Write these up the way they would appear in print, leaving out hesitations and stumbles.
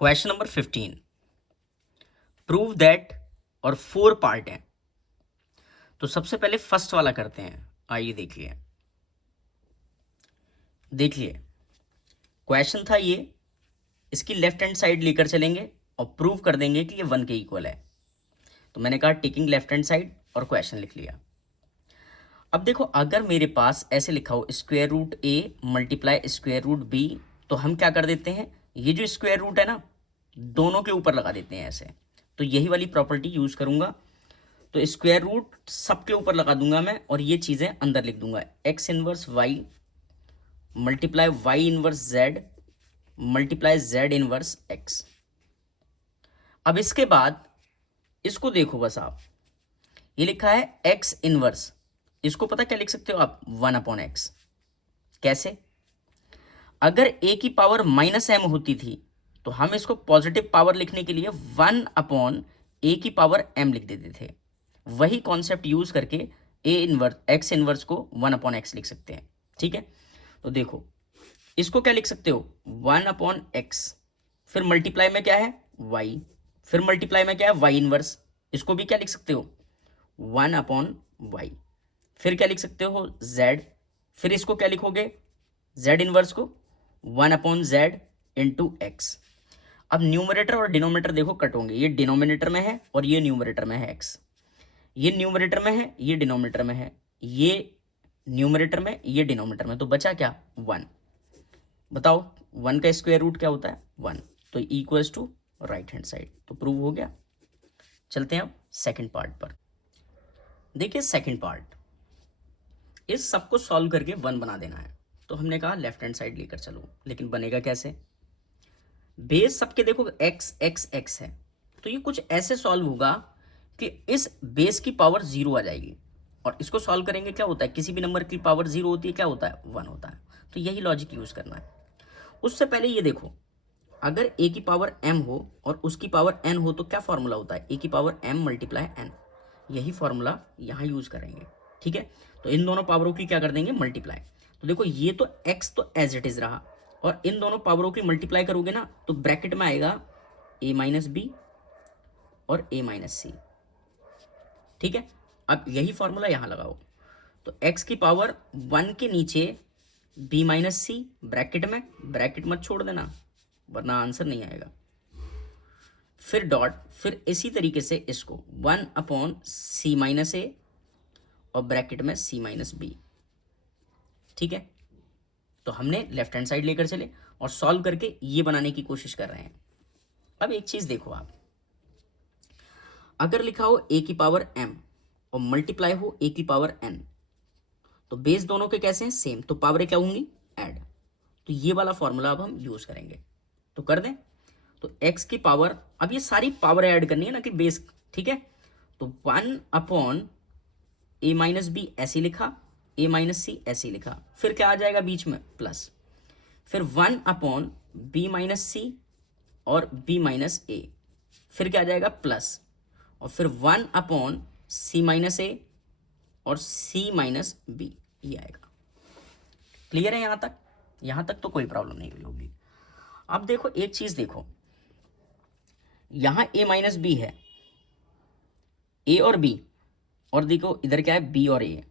Question number 15, prove that, और 4 part हैं। तो सबसे पहले फर्स्ट वाला करते हैं। आइए देखिए क्वेश्चन था ये, इसकी लेफ्ट हैंड साइड लेकर चलेंगे और प्रूव कर देंगे कि ये 1 के इक्वल है। तो मैंने कहा टेकिंग लेफ्ट हैंड साइड और क्वेश्चन लिख लिया। अब देखो, अगर मेरे पास ऐसे लिखा हो square root A multiply square root B, तो हम क्या कर देते हैं, ये जो स्क्वायर रूट है ना, दोनों के ऊपर लगा देते हैं ऐसे। तो यही वाली प्रॉपर्टी यूज करूंगा। तो स्क्वायर रूट सबके ऊपर लगा दूंगा मैं, और ये चीजें अंदर लिख दूंगा। X inverse y multiply y inverse z multiply z inverse x. अब इसके बाद इसको देखो बस आप, ये लिखा है एक्स इनवर्स, इसको पता क्या लिख सकते हो आप, 1/x। कैसे? अगर ए की पावर -m होती थी तो हम इसको पॉजिटिव पावर लिखने के लिए 1/a की पावर m लिख देते थे। वही कॉन्सेप्ट यूज करके ए इनवर्स एक्स इनवर्स को 1/x लिख सकते हैं। ठीक है, तो देखो इसको क्या लिख सकते हो, 1/x, फिर मल्टीप्लाई में क्या है y, फिर मल्टीप्लाई में क्या है y इनवर्स, इसको भी क्या लिख सकते हो 1/y, फिर क्या लिख सकते हो z, फिर इसको क्या लिखोगे z इनवर्स को 1/z इंटू एक्स। अब न्यूमरेटर और डिनोमिनेटर देखो कट होंगे, ये डिनोमिनेटर में है और ये न्यूमरेटर में है x, ये न्यूमरेटर में है ये डिनोमिनेटर में है, ये न्यूमरेटर में ये डिनोमिनेटर में, तो बचा क्या 1। बताओ 1 का स्क्वायर रूट क्या होता है 1, तो equals to right hand side. तो प्रूव हो गया। चलते हैं अब सेकंड पार्ट पर। देखिए सेकंड पार्ट, इस सबको सॉल्व करके 1 बना देना है। तो हमने कहा लेफ्ट हैंड साइड लेकर चलो, लेकिन बनेगा कैसे, बेस सबके देखो एक्स एक्स एक्स है, तो ये कुछ ऐसे सॉल्व होगा कि इस बेस की पावर 0 आ जाएगी, और इसको सॉल्व करेंगे क्या होता है, किसी भी नंबर की पावर 0 होती है, क्या होता है 1 होता है। तो यही लॉजिक यूज करना है। उससे पहले ये देखो, अगर a की पावर m हो और उसकी पावर n हो तो क्या फॉर्मूला होता है, a की पावर m मल्टीप्लाई n, यही फॉर्मूला यहाँ यूज करेंगे। ठीक है, तो इन दोनों पावरों की क्या कर देंगे मल्टीप्लाई। तो देखो ये तो x तो एज इट इज रहा, और इन दोनों पावरों की मल्टीप्लाई करोगे ना तो ब्रैकेट में आएगा a माइनस बी और a माइनस सी। ठीक है, अब यही फॉर्मूला यहाँ लगाओ, तो x की पावर 1 के नीचे b माइनस सी ब्रैकेट में, ब्रैकेट मत छोड़ देना वरना आंसर नहीं आएगा, फिर डॉट, फिर इसी तरीके से इसको 1/c माइनस ए और ब्रैकेट में c माइनस बी। ठीक है, तो हमने लेफ्ट हैंड साइड लेकर चले और सॉल्व करके ये बनाने की कोशिश कर रहे हैं। अब एक चीज देखो आप, अगर लिखा हो a की पावर m और मल्टीप्लाई हो a की पावर n, तो बेस दोनों के कैसे हैं सेम, तो पावरें क्या होंगी ऐड। तो ये वाला फॉर्मूला अब हम यूज करेंगे, तो कर दें। तो x की पावर, अब ये सारी पावर ऐड करनी है ना कि बेस। ठीक है, तो 1/a माइनस बी ऐसे लिखा, a माइनस सी ऐसे लिखा, फिर क्या आ जाएगा बीच में प्लस, फिर 1/b माइनस सी और b माइनस ए, फिर क्या आ जाएगा प्लस, और फिर 1/c माइनस ए और c माइनस बी, ये आएगा। क्लियर है यहाँ तक? यहाँ तक तो कोई प्रॉब्लम नहीं हुई होगी। अब देखो एक चीज देखो, यहां a माइनस बी है, a और b, और देखो इधर क्या है b और a,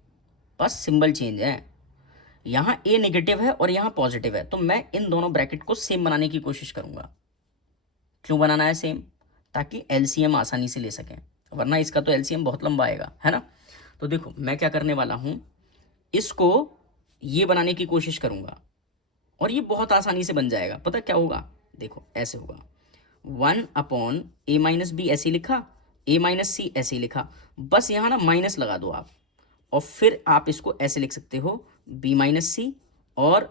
बस सिंबल चेंज है। यहां a नेगेटिव है और यहां पॉजिटिव है, तो मैं इन दोनों ब्रैकेट को सेम बनाने की कोशिश करूंगा। क्यों बनाना है सेम, ताकि एलसीएम आसानी से ले सकें, वरना इसका तो एलसीएम बहुत लंबा आएगा, है ना। तो देखो मैं क्या करने वाला हूं, इसको ये बनाने की कोशिश करूंगा और ये बहुत आसानी से बन जाएगा। पता क्या होगा, देखो ऐसे होगा, 1/a माइनस बी ऐसे लिखा, a माइनस सी ऐसे लिखा, बस यहाँ ना माइनस लगा दो आप, और फिर आप इसको ऐसे लिख सकते हो b माइनस सी और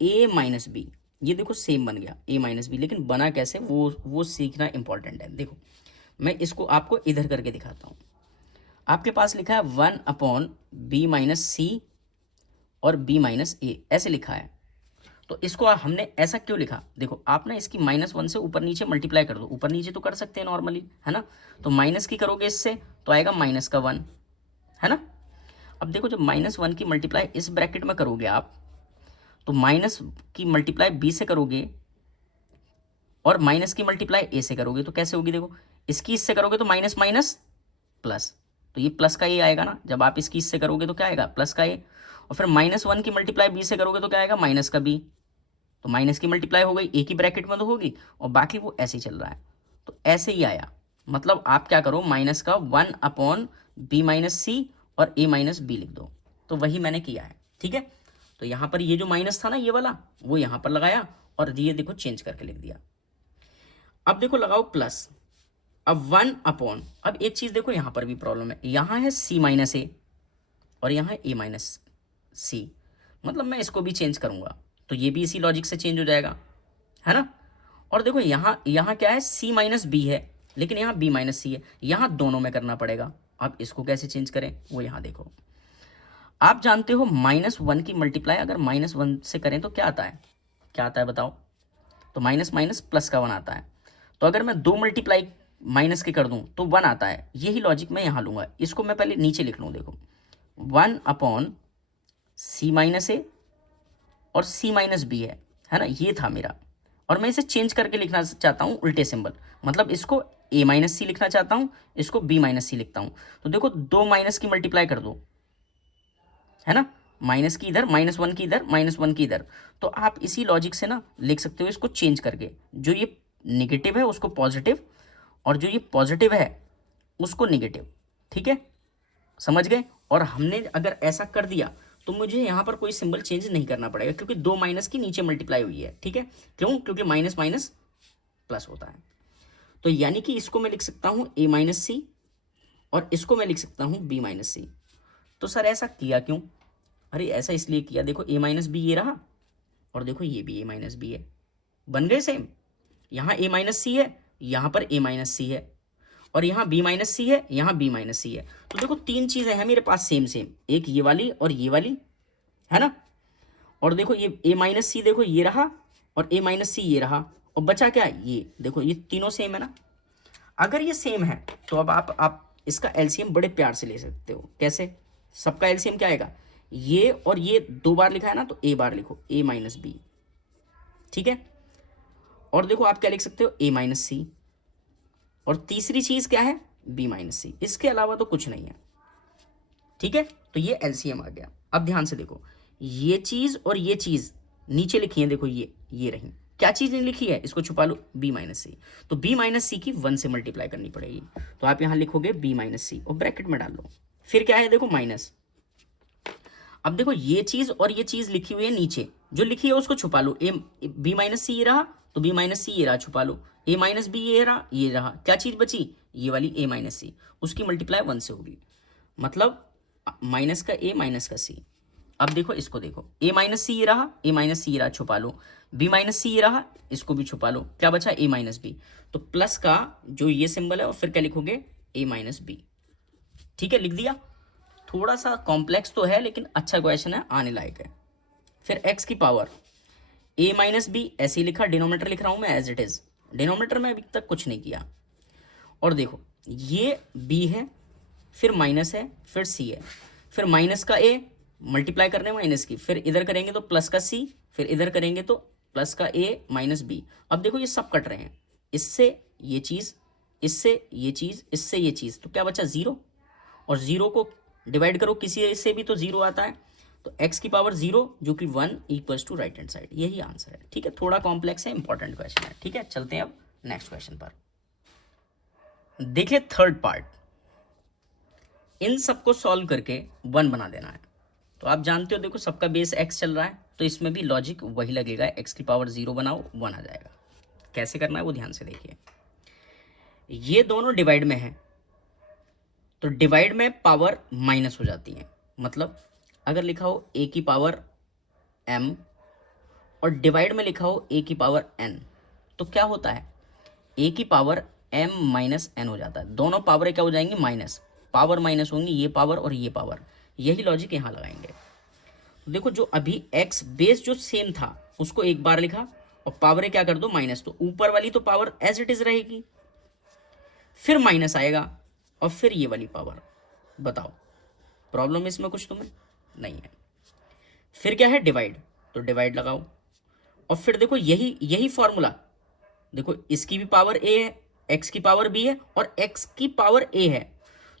a माइनस बी। ये देखो सेम बन गया a माइनस बी, लेकिन बना कैसे वो सीखना इंपॉर्टेंट है। देखो मैं इसको आपको इधर करके दिखाता हूँ। आपके पास लिखा है 1/b माइनस सी और b माइनस ए ऐसे लिखा है, तो इसको हमने ऐसा क्यों लिखा, देखो आप ना इसकी -1 से ऊपर नीचे मल्टीप्लाई कर दो, ऊपर नीचे तो कर सकते हैं नॉर्मली, है ना। तो माइनस की करोगे इससे तो आएगा -1, है ना। अब देखो जब -1 की मल्टीप्लाई इस ब्रैकेट में करोगे आप, तो माइनस की मल्टीप्लाई b से करोगे और माइनस की मल्टीप्लाई ए से करोगे तो कैसे होगी, देखो इसकी इससे करोगे तो माइनस माइनस प्लस, तो ये प्लस का ए आएगा ना, जब आप इसकी इससे करोगे तो क्या आएगा, प्लस का ए। और फिर -1 की मल्टीप्लाई बी से करोगे तो क्या आएगा, माइनस का बी। तो माइनस की मल्टीप्लाई हो गई, एक ही ब्रैकेट में तो होगी, और बाकी वो ऐसे ही चल रहा है, तो ऐसे ही आया। मतलब आप क्या करो, माइनस का 1/b-c और a-b लिख दो, तो वही मैंने किया है, ठीक है। तो यहाँ पर ये जो माइनस था ना ये वाला, वो यहाँ पर लगाया और ये देखो चेंज करके लिख दिया। अब देखो लगाओ प्लस, अब 1/, अब एक चीज़ देखो यहाँ पर भी प्रॉब्लम है, यहाँ है c-a और यहाँ है a-c, मतलब मैं इसको भी चेंज करूँगा तो ये भी इसी लॉजिक से चेंज हो जाएगा, है ना। और देखो यहाँ यहाँ क्या है, c-b है, लेकिन यहाँ b-c है, यहाँ दोनों में करना पड़ेगा। अब इसको कैसे चेंज करें वो यहाँ देखो, आप जानते हो -1 की मल्टीप्लाई अगर -1 से करें तो क्या आता है, क्या आता है बताओ, तो माइनस माइनस प्लस का 1 आता है। तो अगर मैं 2 मल्टीप्लाई माइनस के कर दूं तो 1 आता है, यही लॉजिक मैं यहाँ लूँगा। इसको मैं पहले नीचे लिख लूँ, देखो 1/c-a और c-b है ना, ये था मेरा, और मैं इसे चेंज करके लिखना चाहता हूँ उल्टे सिंबल, मतलब इसको a-c लिखना चाहता हूँ, इसको b-c लिखता हूँ। तो देखो 2 माइनस की मल्टीप्लाई कर दो, है ना, माइनस की इधर, -1 की इधर, -1 की इधर, तो आप इसी लॉजिक से ना लिख सकते हो इसको चेंज करके, जो ये निगेटिव है उसको पॉजिटिव और जो ये पॉजिटिव है उसको निगेटिव, ठीक है, समझ गए। और हमने अगर ऐसा कर दिया तो मुझे यहाँ पर कोई सिंबल चेंज नहीं करना पड़ेगा, क्योंकि 2 माइनस की नीचे मल्टीप्लाई हुई है, ठीक है, क्यों, क्योंकि माइनस माइनस प्लस होता है। तो यानी कि इसको मैं लिख सकता हूँ a-c और इसको मैं लिख सकता हूँ b-c। तो सर ऐसा किया क्यों, अरे ऐसा इसलिए किया, देखो a-b ये रहा और देखो ये भी a-b है, बन गए सेम। यहाँ a-c है, यहाँ पर a-c है, और यहाँ b-c है, यहाँ b-c है। तो देखो 3 चीज़ें हैं मेरे पास सेम सेम, एक ये वाली और ये वाली, है ना। और देखो ये a-c देखो ये रहा और a-c ये रहा, और बचा क्या, ये देखो ये तीनों सेम है ना। अगर ये सेम है तो अब आप इसका एलसीएम बड़े प्यार से ले सकते हो, कैसे, सबका एलसीएम क्या आएगा, ये और ये 2 बार लिखा है ना, तो a बार लिखो a-b, ठीक है। और देखो आप क्या लिख सकते हो, a-c, और तीसरी चीज क्या है, b-c, इसके अलावा तो कुछ नहीं है, ठीक है। तो ये एलसीएम आ गया। अब ध्यान से देखो, ये चीज और ये चीज नीचे लिखी है, देखो ये रही, क्या चीज नहीं लिखी है, इसको छुपा लो, b-c, तो b-c की 1 से मल्टीप्लाई करनी पड़ेगी, तो आप यहां लिखोगे b-c और ब्रैकेट में डाल लो, फिर क्या है देखो माइनस। अब देखो ये चीज और ये चीज लिखी हुई है नीचे, जो लिखी है उसको छुपा लो, b-c ये रहा तो b-c ये रहा, छुपा लो, a-b ये रहा, क्या चीज बची, ये वाली a-c, उसकी मल्टीप्लाई 1 से होगी, मतलब माइनस का a माइनस का c। अब देखो इसको देखो, a-c ये रहा, a-c ये रहा, छुपा लो, b-c ये रहा, इसको भी छुपा लो, क्या बचा a-b, तो प्लस का जो ये सिंबल है और फिर क्या लिखोगे a-b, ठीक है, लिख दिया। थोड़ा सा कॉम्प्लेक्स तो है लेकिन अच्छा क्वेश्चन है, आने लायक है। फिर x की पावर a-b ऐसे ही लिखा, डिनोमीटर लिख रहा हूं मैं एज इट इज, डिनोमीटर में अभी तक कुछ नहीं किया। और देखो ये b है, फिर माइनस है, फिर c है, फिर माइनस का a मल्टीप्लाई करने माइनस की, फिर इधर करेंगे तो प्लस का c, फिर इधर करेंगे तो प्लस का a माइनस b। अब देखो ये सब कट रहे हैं, इससे ये चीज़, इससे ये चीज़, इससे ये चीज़, तो क्या बचा 0, और 0 को डिवाइड करो किसी से भी तो 0 आता है, तो x की पावर 0 जो कि 1 equals to right hand side, यही आंसर है, ठीक है। थोड़ा कॉम्प्लेक्स है, इंपॉर्टेंट क्वेश्चन है, ठीक है। चलते हैं अब नेक्स्ट क्वेश्चन पर। देखिए थर्ड पार्ट, इन सबको सॉल्व करके 1 बना देना है। तो आप जानते हो देखो सबका बेस x चल रहा है, तो इसमें भी लॉजिक वही लगेगा, x की पावर 0 बनाओ 1 आ जाएगा। कैसे करना है वो ध्यान से देखिए, ये दोनों डिवाइड में है तो डिवाइड में पावर माइनस हो जाती है, मतलब अगर लिखा हो a की पावर m और डिवाइड में लिखा हो a की पावर n, तो क्या होता है, a की पावर m माइनस n हो जाता है, दोनों पावरें क्या हो जाएंगी, माइनस, पावर माइनस होंगी, ये पावर और ये पावर, यही लॉजिक यहाँ लगाएंगे। तो देखो जो अभी x बेस जो सेम था उसको एक बार लिखा और पावरें क्या कर दो माइनस, तो ऊपर वाली तो पावर एज इट इज रहेगी, फिर माइनस आएगा और फिर ये वाली पावर। बताओ प्रॉब्लम इसमें कुछ तुम्हें नहीं है। फिर क्या है डिवाइड, तो डिवाइड लगाओ और फिर देखो यही फॉर्मूला देखो इसकी भी पावर ए है, एक्स की पावर बी है और एक्स की पावर ए है,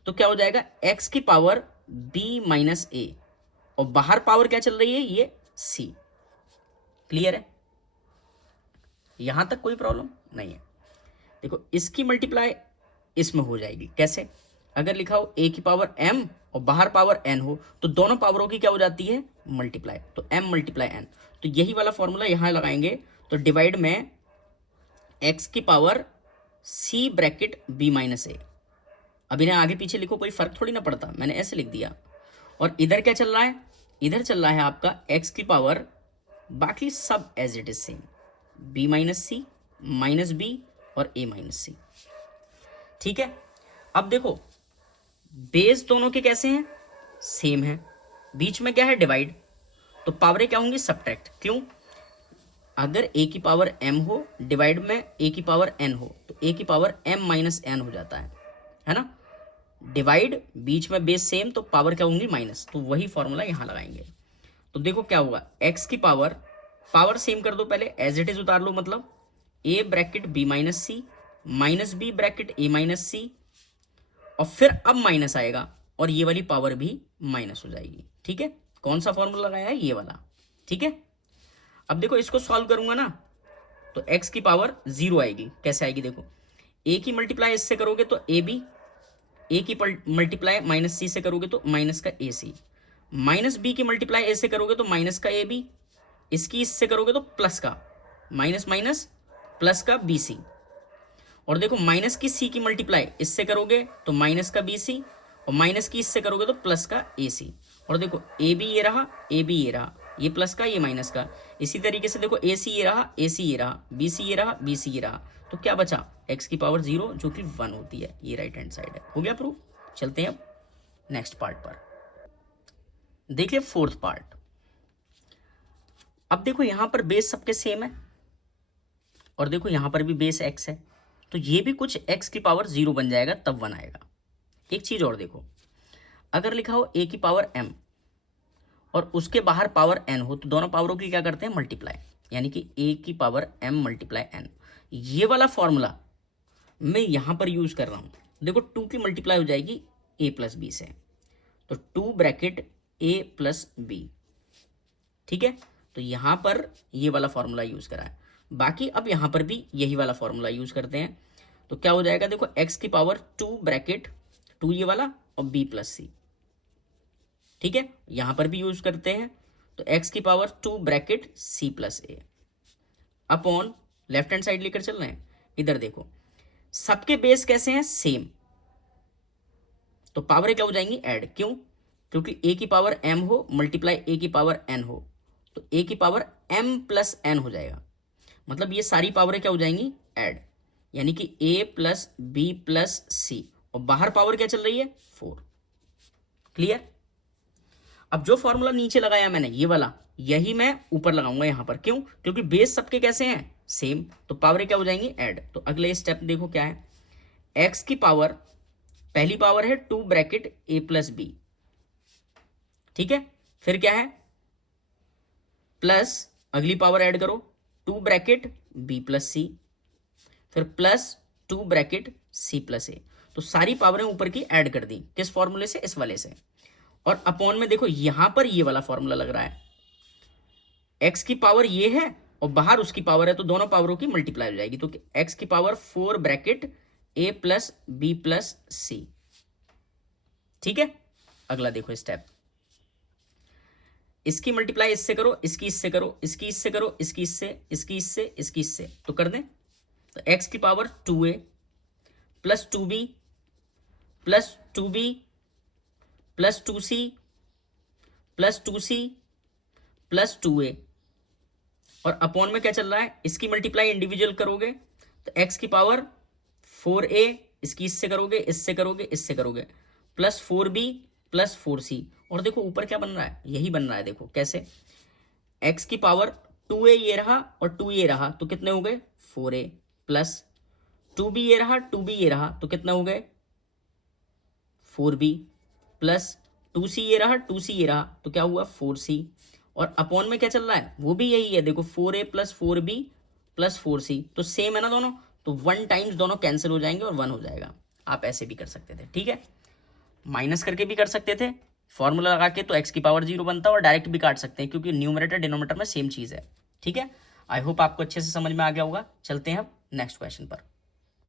तो क्या हो जाएगा एक्स की पावर बी माइनस ए, और बाहर पावर क्या चल रही है ये सी। क्लियर है? यहां तक कोई प्रॉब्लम नहीं है। देखो इसकी मल्टीप्लाई इसमें हो जाएगी कैसे, अगर लिखा हो ए की पावर एम और बाहर पावर एन हो तो दोनों पावरों की क्या हो जाती है मल्टीप्लाई, तो एम मल्टीप्लाई एन। तो यही वाला फॉर्मूला यहां लगाएंगे, तो डिवाइड में एक्स की पावर सी ब्रैकेट बी माइनस ए। अब इन्हें आगे पीछे लिखो कोई फर्क थोड़ी ना पड़ता, मैंने ऐसे लिख दिया। और इधर क्या चल रहा है, इधर चल रहा है आपका एक्स की पावर, बाकी सब as it is same, b minus c minus b और ए माइनस सी। ठीक है, अब देखो बेस दोनों के कैसे हैं, सेम है, बीच में क्या है डिवाइड, तो पावरें क्या होंगी सब्ट्रैक्ट। क्यों, अगर ए की पावर एम हो डिवाइड में ए की पावर एन हो तो ए की पावर एम माइनस एन हो जाता है ना, डिवाइड बीच में बेस सेम तो पावर क्या होंगी माइनस, तो वही फॉर्मूला यहां लगाएंगे। तो देखो क्या हुआ, एक्स की पावर, पावर सेम कर दो पहले, एज इट इज उतार लो, मतलब A bracket B minus c minus B bracket A minus सी, और फिर अब माइनस आएगा और ये वाली पावर भी माइनस हो जाएगी। ठीक है, कौन सा फॉर्मूला लगाया है ये वाला। ठीक है, अब देखो इसको सॉल्व करूंगा ना तो x की पावर 0 आएगी। कैसे आएगी देखो, a की मल्टीप्लाई इससे करोगे तो ए बी, ए की मल्टीप्लाई माइनस सी से करोगे तो माइनस का ए सी, माइनस बी की मल्टीप्लाई ए से करोगे तो माइनस का ए बी, इसकी इससे करोगे तो प्लस का माइनस माइनस प्लस का बी सी, और देखो माइनस की सी की मल्टीप्लाई इससे करोगे तो माइनस का बी सी, और माइनस की इससे करोगे तो प्लस का ए सी, और देखो ए बी ये रहा, ए बी ये रहा, ये प्लस का ये माइनस का, इसी तरीके से देखो ए सी ये रहा, ए सी ये रहा, बी सी ये रहा, बी सी ये रहा, तो क्या बचा एक्स की पावर 0 जो कि 1 होती है, ये राइट हैंड साइड है। हो गया प्रूफ। चलते हैं अब नेक्स्ट पार्ट पर, देखिए फोर्थ पार्ट। अब देखो यहां पर बेस सबके सेम है और देखो यहां पर भी बेस एक्स है, तो ये भी कुछ एक्स की पावर 0 बन जाएगा तब 1 आएगा। एक चीज और देखो, अगर लिखा हो ए की पावर एम और उसके बाहर पावर एन हो तो दोनों पावरों की क्या करते हैं मल्टीप्लाई, यानी कि ए की पावर एम मल्टीप्लाई एन। ये वाला फॉर्मूला मैं यहां पर यूज कर रहा हूं। देखो 2 की मल्टीप्लाई हो जाएगी ए प्लस बी से, तो 2 ब्रैकेट ए प्लस बी। ठीक है, तो यहां पर ये वाला फॉर्मूला यूज करा है, बाकी अब यहां पर भी यही वाला फॉर्मूला यूज करते हैं। तो क्या हो जाएगा देखो, एक्स की पावर 2 ब्रैकेट 2 ये वाला और बी प्लस सी। ठीक है, यहां पर भी यूज करते हैं, तो एक्स की पावर 2 ब्रैकेट सी प्लस ए अपॉन लेफ्ट हैंड साइड लेकर चल रहे हैं। इधर देखो सबके बेस कैसे हैं सेम, तो पावर क्या हो जाएंगी ऐड। क्यों, क्योंकि ए की पावर एम हो मल्टीप्लाई ए की पावर एन हो तो ए की पावर एम प्लस एन हो जाएगा, मतलब ये सारी पावरें क्या हो जाएंगी ऐड, यानी कि ए प्लस बी प्लस सी, और बाहर पावर क्या चल रही है 4। क्लियर। अब जो फॉर्मूला नीचे लगाया मैंने ये वाला, यही मैं ऊपर लगाऊंगा यहां पर। क्यों, क्योंकि बेस सबके कैसे हैं सेम, तो पावरें क्या हो जाएंगी ऐड। तो अगले स्टेप देखो क्या है, एक्स की पावर, पहली पावर है 2 ब्रैकेट ए प्लस बी। ठीक है, फिर क्या है प्लस, अगली पावर ऐड करो 2 ब्रैकेट बी प्लस सी, फिर प्लस 2 ब्रैकेट सी प्लस ए। तो सारी पावरें ऊपर की ऐड कर दी, किस फॉर्मूले से, इस वाले से, और अपॉन में देखो यहां पर ये वाला फॉर्मूला लग रहा है, एक्स की पावर ये है और बाहर उसकी पावर है, तो दोनों पावरों की मल्टीप्लाई हो जाएगी, तो एक्स की पावर 4 ब्रैकेट ए प्लस बी प्लस सी। ठीक है, अगला देखो स्टेप, इसकी मल्टीप्लाई इससे करो, इसकी इससे करो, इसकी इससे करो, इसकी इससे, इसकी इससे, इसकी इससे, तो कर दें। तो एक्स की power 2a plus 2b plus 2b plus 2c plus 2c plus 2a, और अपॉन में क्या चल रहा है, इसकी मल्टीप्लाई इंडिविजुअल करोगे तो एक्स की पावर 4a, इसकी इससे करोगे, इससे करोगे, इससे करोगे, प्लस 4b प्लस 4c, और देखो ऊपर क्या बन रहा है, यही बन रहा है। देखो कैसे, x की पावर 2a ये रहा और 2 ये रहा, तो कितने हो गए 4a, प्लस 2b ये रहा 2b ये रहा, तो कितने हो गए 4b, प्लस 2c ये रहा 2c ये रहा, तो क्या हुआ 4c, और अपॉन में क्या चल रहा है वो भी यही है। देखो 4a plus 4b plus 4c, तो सेम है ना दोनों, तो 1 टाइम्स दोनों कैंसिल हो जाएंगे और 1 हो जाएगा। आप ऐसे भी कर सकते थे, ठीक है, माइनस करके भी कर सकते थे, फॉर्मूला लगा के तो x की पावर 0 बनता है, और डायरेक्ट भी काट सकते हैं क्योंकि न्यूमरेटर डिनोमिनेटर में सेम चीज़ है, ठीक है। आई होप आपको अच्छे से समझ में आ गया होगा। चलते हैं अब नेक्स्ट क्वेश्चन पर।